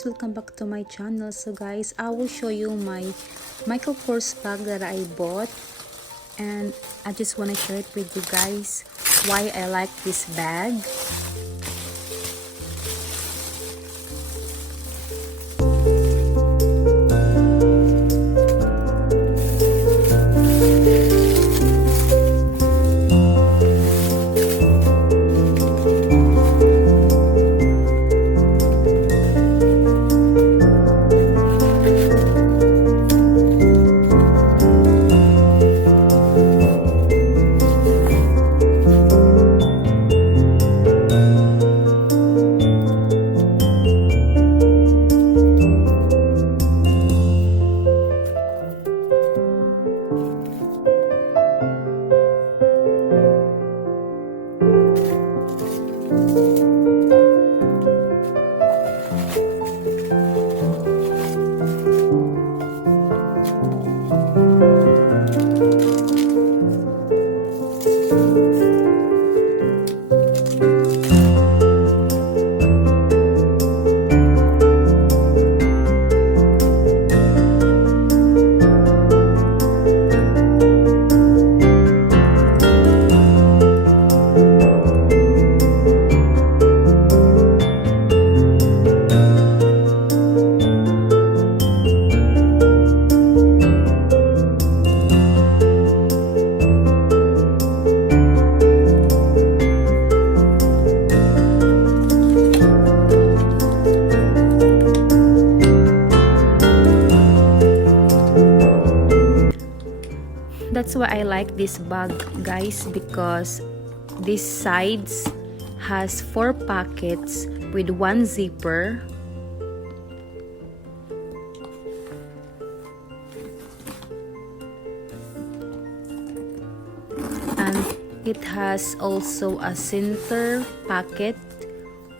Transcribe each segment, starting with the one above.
guys, welcome back to my channel. So guys, I will show you my Michael Kors bag that I bought, and I just want to share it with you guys why I like this bag. That's why I like this bag, guys, because this sides has 4 pockets with 1 zipper. And it has also a center pocket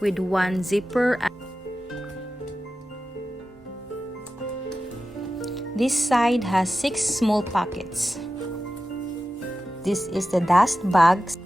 with 1 zipper. This side has 6 small pockets. This is the dust bags.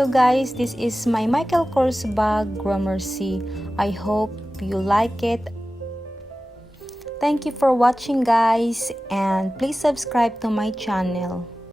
So guys, this is my Michael Kors bag, Gramercy. I hope you like it. Thank you for watching, guys, and please subscribe to my channel.